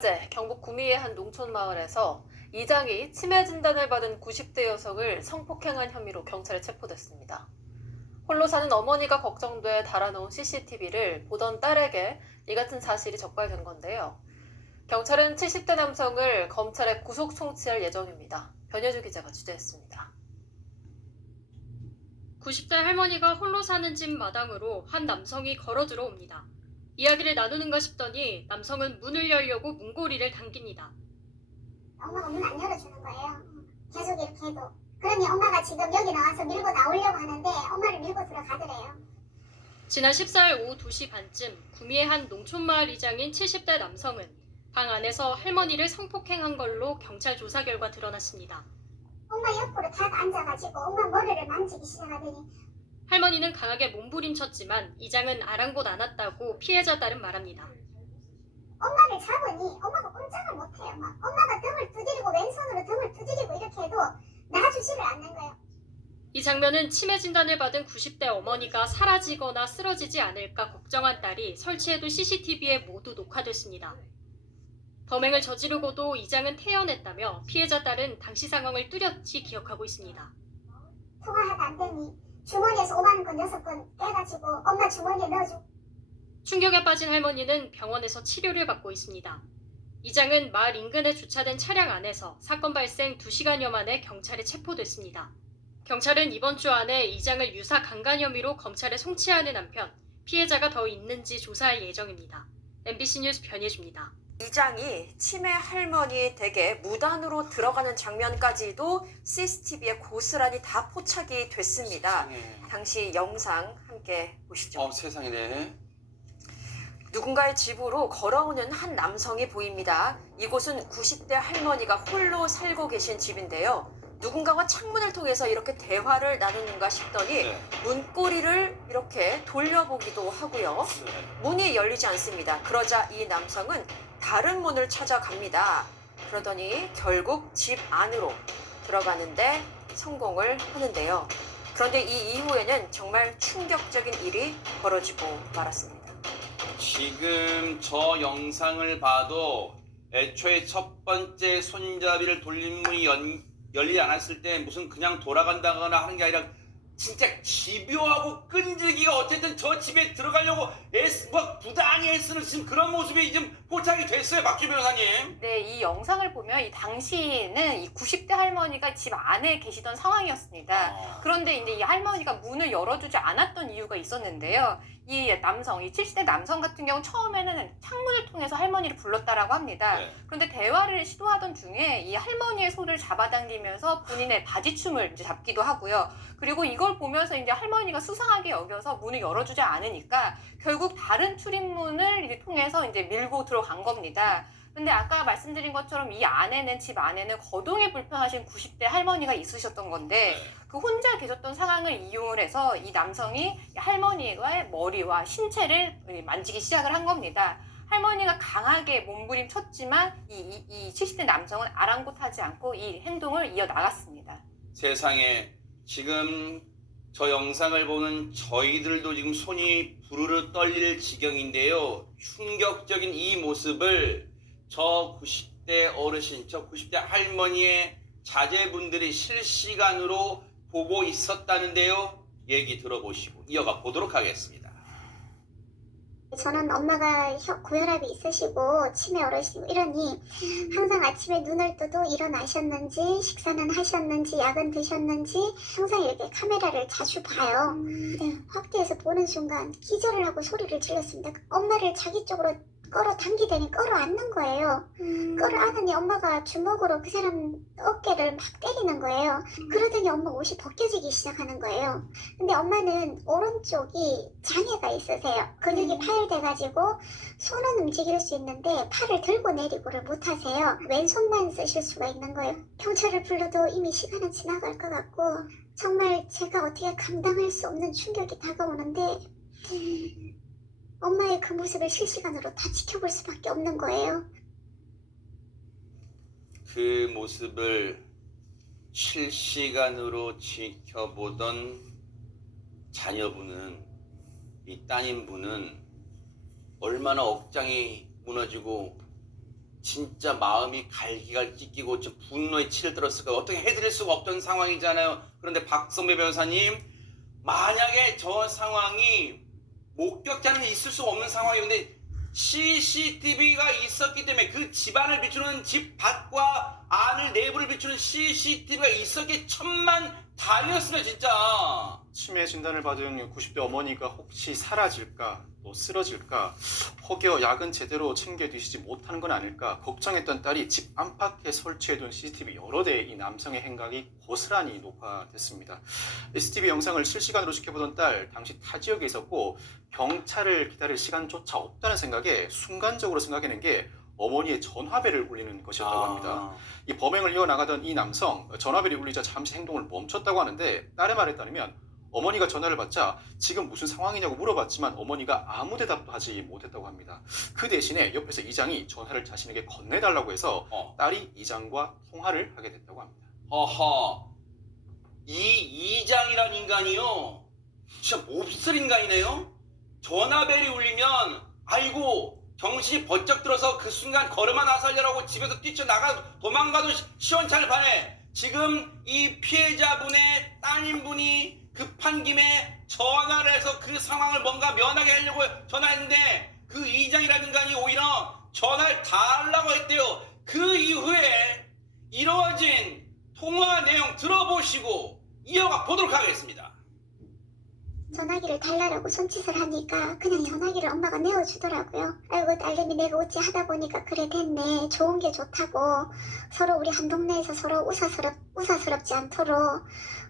어제 경북 구미의 한 농촌 마을에서 이장이 치매 진단을 받은 90대 여성을 성폭행한 혐의로 경찰에 체포됐습니다. 홀로 사는 어머니가 걱정돼 달아놓은 CCTV를 보던 딸에게 이 같은 사실이 적발된 건데요. 경찰은 70대 남성을 검찰에 구속 송치할 예정입니다. 변혜주 기자가 취재했습니다. 90대 할머니가 홀로 사는 집 마당으로 한 남성이 걸어 들어옵니다. 이야기를 나누는가 싶더니 남성은 문을 열려고 문고리를 당깁니다. 엄마가 문 안 열어주는 거예요. 계속 이렇게 해도. 그러니 엄마가 지금 여기 나와서 밀고 나오려고 하는데 엄마를 밀고 들어가더래요. 지난 14일 오후 2시 반쯤 구미의 한 농촌마을 이장인 70대 남성은 방 안에서 할머니를 성폭행한 걸로 경찰 조사 결과 드러났습니다. 엄마 옆으로 탁 앉아가지고 엄마 머리를 만지기 시작하더니 할머니는 강하게 몸부림쳤지만 이장은 아랑곳 않았다고 피해자 딸은 말합니다. 엄마를 잡으니 엄마가 꼼짝을 못해요. 막 엄마가 등을 두드리고 왼손으로 등을 두드리고 이렇게 해도 놔주지를 않는 거예요. 이 장면은 치매 진단을 받은 90대 어머니가 사라지거나 쓰러지지 않을까 걱정한 딸이 설치해둔 CCTV에 모두 녹화됐습니다. 범행을 저지르고도 이장은 태연했다며 피해자 딸은 당시 상황을 뚜렷이 기억하고 있습니다. 통화하다 안 되니 주머니에서 5만 원권 6건 빼가지고 엄마 주머니에 넣어주고 충격에 빠진 할머니는 병원에서 치료를 받고 있습니다. 이장은 마을 인근에 주차된 차량 안에서 사건 발생 2시간여 만에 경찰에 체포됐습니다. 경찰은 이번 주 안에 이장을 유사 강간 혐의로 검찰에 송치하는 한편 피해자가 더 있는지 조사할 예정입니다. MBC 뉴스 변예주입니다. 이장이 치매 할머니 댁에 무단으로 들어가는 장면까지도 CCTV에 고스란히 다 포착이 됐습니다. 세상에. 당시 영상 함께 보시죠. 어, 세상이네. 누군가의 집으로 걸어오는 한 남성이 보입니다. 이곳은 90대 할머니가 홀로 살고 계신 집인데요. 누군가와 창문을 통해서 이렇게 대화를 나누는가 싶더니 네. 문고리를 이렇게 돌려보기도 하고요. 네. 문이 열리지 않습니다. 그러자 이 남성은 다른 문을 찾아갑니다. 그러더니 결국 집 안으로 들어가는데 성공을 하는데요. 그런데 이 이후에는 정말 충격적인 일이 벌어지고 말았습니다. 지금 저 영상을 봐도 애초에 첫 번째 손잡이를 돌린 문이 연, 열리지 않았을 때 무슨 그냥 돌아간다거나 하는 게 아니라 진짜 집요하고 끈질기가 어쨌든 저 집에 들어가려고 애쓰, 뭐 부당히 애쓰는 지금 그런 모습이 지금 포착이 됐어요, 박주 변호사님. 네, 이 영상을 보면 이 당시에는 이 90대 할머니가 집 안에 계시던 상황이었습니다. 어. 그런데 이제 이 할머니가 문을 열어주지 않았던 이유가 있었는데요. 이 남성, 이 70대 남성 같은 경우 처음에는 창문을 통해서 할머니를 불렀다라고 합니다. 네. 그런데 대화를 시도하던 중에 이 할머니의 손을 잡아당기면서 본인의 바지춤을 이제 잡기도 하고요. 그리고 이걸 보면서 이제 할머니가 수상하게 여겨서 문을 열어주지 않으니까 결국 다른 출입문을 이제 통해서 이제 밀고 들어 간 겁니다. 근데 아까 말씀드린 것처럼 이 안에는 집 안에는 거동이 불편하신 90대 할머니가 있으셨던 건데 네. 그 혼자 계셨던 상황을 이용을 해서 이 남성이 할머니의 머리와 신체를 만지기 시작을 한 겁니다. 할머니가 강하게 몸부림쳤지만 이, 이, 이 70대 남성은 아랑곳하지 않고 이 행동을 이어 나갔습니다. 세상에 지금 저 영상을 보는 저희들도 지금 손이 부르르 떨릴 지경인데요. 충격적인 이 모습을 저 90대 어르신, 저 90대 할머니의 자제분들이 실시간으로 보고 있었다는데요. 얘기 들어보시고 이어가 보도록 하겠습니다. 저는 엄마가 혀- 고혈압이 있으시고 치매 어르시고 이러니 항상 아침에 눈을 떠도 일어나셨는지 식사는 하셨는지 약은 드셨는지 항상 이렇게 카메라를 자주 봐요. 네, 확대해서 보는 순간 기절을 하고 소리를 질렀습니다. 엄마를 자기 쪽으로 끌어당기더니 끌어안는 거예요. 끌어안으니 엄마가 주먹으로 그 사람 어깨를 막 때리는 거예요. 그러더니 엄마 옷이 벗겨지기 시작하는 거예요. 근데 엄마는 오른쪽이 장애가 있으세요. 근육이 파열돼가지고 손은 움직일 수 있는데 팔을 들고 내리고를 못하세요. 왼손만 쓰실 수가 있는 거예요. 경찰을 불러도 이미 시간은 지나갈 것 같고 정말 제가 어떻게 감당할 수 없는 충격이 다가오는데 음, 엄마의 그 모습을 실시간으로 다 지켜볼 수밖에 없는 거예요. 그 모습을 실시간으로 지켜보던 자녀분은 이 따님분은 얼마나 억장이 무너지고 진짜 마음이 갈기가 찢기고 좀 분노에 치를 들었을 거예요. 어떻게 해드릴 수가 없던 상황이잖아요. 그런데 박성배 변호사님 만약에 저 상황이 목격자는 있을 수 없는 상황이었는데 CCTV가 있었기 때문에 그 집안을 비추는 집 밖과 안을 내부를 비추는 CCTV가 있었기 천만 다행이었습니다 진짜. 치매 진단을 받은 90대 어머니가 혹시 사라질까 또 쓰러질까 혹여 약은 제대로 챙겨 드시지 못하는 건 아닐까 걱정했던 딸이 집 안팎에 설치해둔 CCTV 여러 이 남성의 행각이 고스란히 녹화됐습니다. CCTV 영상을 실시간으로 지켜보던 딸 당시 타 지역에 있었고 경찰을 기다릴 시간조차 없다는 생각에 순간적으로 생각해낸 게 어머니의 전화벨을 울리는 것이었다고 합니다. 이 범행을 이어나가던 이 남성 전화벨이 울리자 잠시 행동을 멈췄다고 하는데 딸의 말에 따르면 어머니가 전화를 받자 지금 무슨 상황이냐고 물어봤지만 어머니가 아무 대답도 하지 못했다고 합니다. 그 대신에 옆에서 이장이 전화를 자신에게 건네달라고 해서 어. 딸이 이장과 통화를 하게 됐다고 합니다. 허허 이 이장이란 인간이요 진짜 몹쓸 인간이네요 전화벨이 울리면 아이고 정신이 번쩍 들어서 그 순간 걸음아 나살려라고 집에서 뛰쳐나가 도망가도 시- 시원찮을 판에 지금 이 피해자분의 따님분이 급한 김에 전화를 해서 그 상황을 뭔가 면하게 하려고 전화했는데 그 이장이라는 인간이 오히려 전화를 달라고 했대요 그 이후에 이루어진 통화 내용 들어보시고 이어가 보도록 하겠습니다. 전화기를 달라라고 손짓을 하니까 그냥 전화기를 엄마가 내어주더라고요. 아이고 딸내미 내가 어찌 하다 보니까 그래 됐네. 좋은 게 좋다고 서로 우리 한 동네에서 서로 우사스럽, 우사스럽지 않도록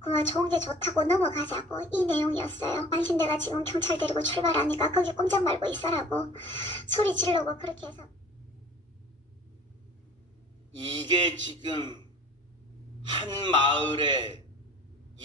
그만 좋은 게 좋다고 넘어가자고 이 내용이었어요. 당신 내가 지금 경찰 데리고 출발하니까 거기 꼼짝 말고 있어라고 소리 지르고 그렇게 해서 이게 지금 한 마을에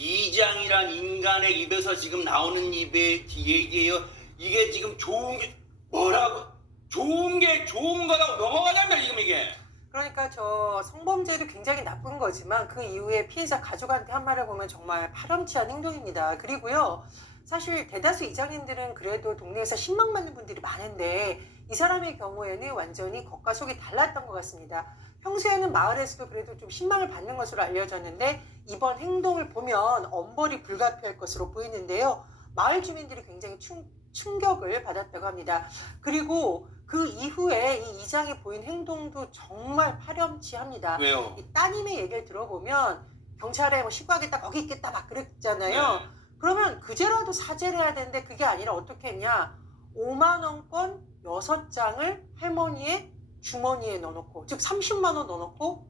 이장이란 인간의 입에서 지금 나오는 입의 얘기예요. 이게 지금 좋은 게 뭐라고? 좋은 게 좋은 거라고 넘어가자면 지금 이게. 그러니까 저 성범죄도 굉장히 나쁜 거지만 그 이후에 피해자 가족한테 한 말을 보면 정말 파렴치한 행동입니다. 그리고요. 사실 대다수 이장님들은 그래도 동네에서 신망 받는 분들이 많은데 이 사람의 경우에는 완전히 겉과 속이 달랐던 것 같습니다. 평소에는 마을에서도 그래도 좀 신망을 받는 것으로 알려졌는데 이번 행동을 보면 엄벌이 불가피할 것으로 보이는데요. 마을 주민들이 굉장히 충, 충격을 받았다고 합니다. 그리고 그 이후에 이 이장이 보인 행동도 정말 파렴치합니다. 왜요? 이 따님의 얘기를 들어보면 경찰에 뭐 신고하겠다 거기 있겠다 막 그랬잖아요. 네. 그러면 그제라도 사죄를 해야 되는데 그게 아니라 어떻게 했냐? 5만 원권 6장을 할머니의 주머니에 넣어놓고 즉 30만 원 넣어놓고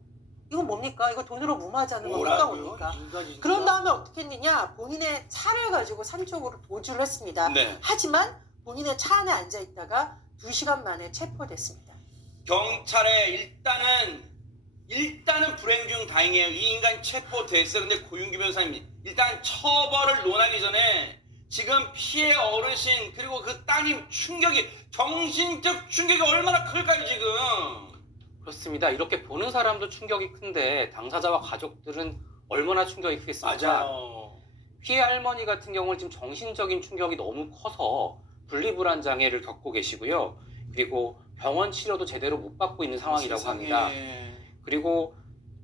이건 뭡니까? 이거 돈으로 무마하자는 겁니까 뭡니까? 그런 다음에 어떻게 했느냐? 본인의 차를 가지고 산 쪽으로 도주를 했습니다. 네. 하지만 본인의 차 안에 앉아 있다가 2시간 만에 체포됐습니다. 경찰에 일단은 일단은 불행 중 다행이에요. 이 인간 체포됐어요. 근데 고윤규 변호사님 일단 처벌을 논하기 전에 지금 피해 어르신 그리고 그 따님 충격이 정신적 충격이 얼마나 클까요 지금? 그렇습니다. 이렇게 보는 사람도 충격이 큰데 당사자와 가족들은 얼마나 충격이 크겠습니까? 맞아요. 피해 할머니 같은 경우는 지금 정신적인 충격이 너무 커서 분리불안 장애를 겪고 계시고요. 그리고 병원 치료도 제대로 못 받고 있는 상황이라고 세상에. 합니다. 그리고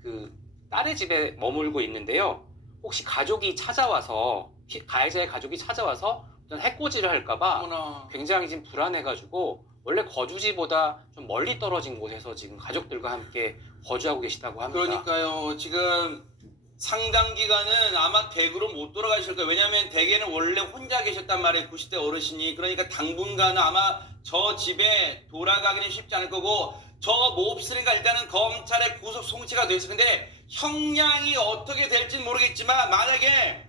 그 딸의 집에 머물고 있는데요. 혹시 가족이 찾아와서 피- 가해자의 가족이 찾아와서 어떤 해코지를 할까봐 어머나. 굉장히 지금 불안해가지고 원래 거주지보다 좀 멀리 떨어진 곳에서 지금 가족들과 함께 거주하고 계시다고 합니다. 그러니까요. 지금 상당 기간은 아마 댁으로 못 돌아가실 거예요. 왜냐하면 댁에는 원래 혼자 계셨단 말이에요. 90대 어르신이. 그러니까 당분간은 아마 저 집에 돌아가기는 쉽지 않을 거고 저 몹쓸이가 일단은 검찰에 구속 송치가 됐을 텐데 형량이 어떻게 될지는 모르겠지만 만약에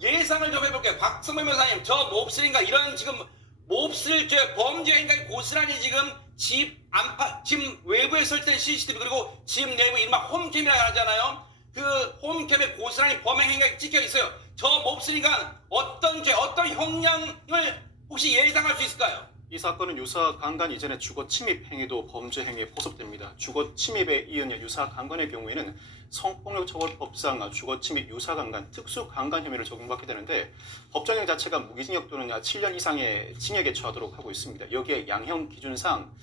예상을 좀 해볼게요. 박성범 변호사님 저 몹쓸인가 이런 지금 몹쓸 죄 범죄 행각이 고스란히 지금 집 안팎 집 외부에 설치된 CCTV 그리고 집 내부 이른바 홈캠이라고 하잖아요. 그 홈캠에 고스란히 범행 행각이 찍혀 있어요. 저 몹쓸인간 어떤 죄 어떤 형량을 혹시 예상할 수 있을까요? 이 사건은 유사 강간 이전의 주거 침입 행위도 범죄 행위에 포섭됩니다. 주거 침입에 이은 유사 강간의 경우에는 성폭력처벌법상 주거 침입 유사 강간 특수 강간 혐의를 적용받게 되는데 법정형 자체가 무기징역 또는 7년 이상의 징역에 처하도록 하고 있습니다. 여기에 양형 기준상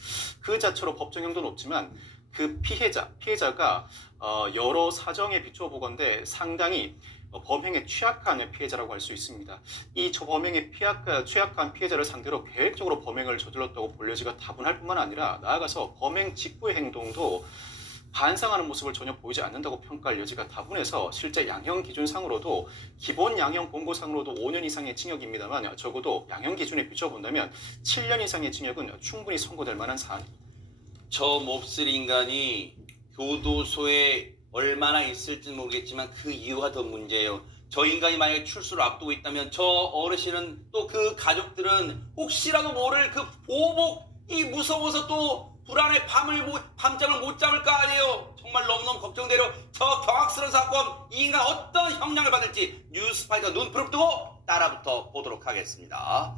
그 자체로 법정형도 높지만 그 피해자, 피해자가 어, 여러 사정에 비춰보건대 상당히 어, 범행에 취약한 피해자라고 할 수 있습니다. 이저 범행에 피약, 취약한 피해자를 상대로 계획적으로 범행을 저질렀다고 볼 여지가 다분할 뿐만 아니라 나아가서 범행 직후의 행동도 반성하는 모습을 전혀 보이지 않는다고 평가할 여지가 다분해서 실제 양형 기준상으로도 기본 양형 공고상으로도 5년 이상의 징역입니다만 적어도 양형 기준에 비춰본다면 7년 이상의 징역은 충분히 선고될 만한 사안입니다. 저 몹쓸 인간이 교도소에 얼마나 있을지는 모르겠지만 그 이유가 더 문제예요. 저 인간이 만약에 출소를 앞두고 있다면 저 어르신은 또 그 가족들은 혹시라도 모를 그 보복이 무서워서 또 불안해 밤을 못, 밤잠을 못거 아니에요. 정말 너무너무 걱정되려 저 경악스러운 사건 이 인간 어떤 형량을 받을지 뉴스파이터 눈프를 뜨고 따라붙어 보도록 하겠습니다.